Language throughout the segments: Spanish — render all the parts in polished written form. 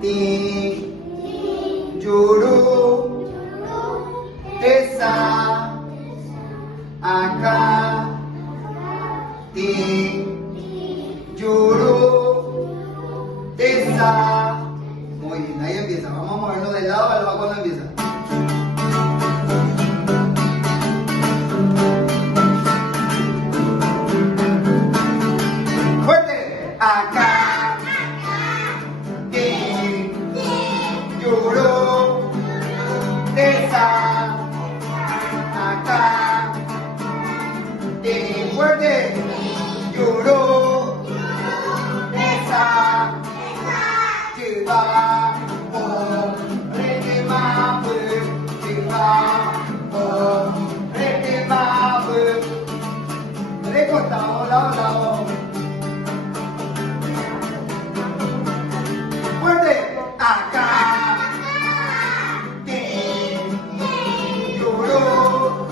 Ti, Yuru, Tesa, Acá, Ti, Yuru, Tesa. Muy bien, ahí empieza. Vamos a movernos de lado a lado cuando empieza. Fuerte. Acá, Ti, Yuru, Tesa, Acá, Ti, fuerte. Yuru, Tesa, Chiva, Om, Rete Mabu, Chiva, Om, Rete Mabu. Recortamos lado a lado. Fuerte. Acá, Ti, Yuru,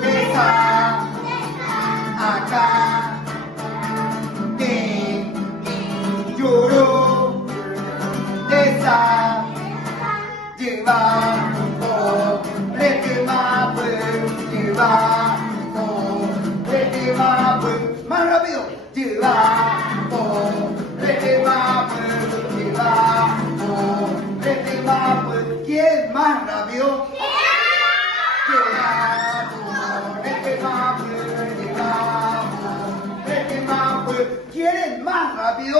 Tesa, Acá, Ti, Yuru, Tesa, Chiva, Om, Rete Mabu, Chiva, Om, Rete Mabu. Más rápido. Chiva, Om, Rete Mabu, Chiva, Om, Rete Mabu. ¿Quién más rápido? Chiva, Om, Rete Mabu, Chiva, Om, Rete Mabu. ¿Quieren más rápido?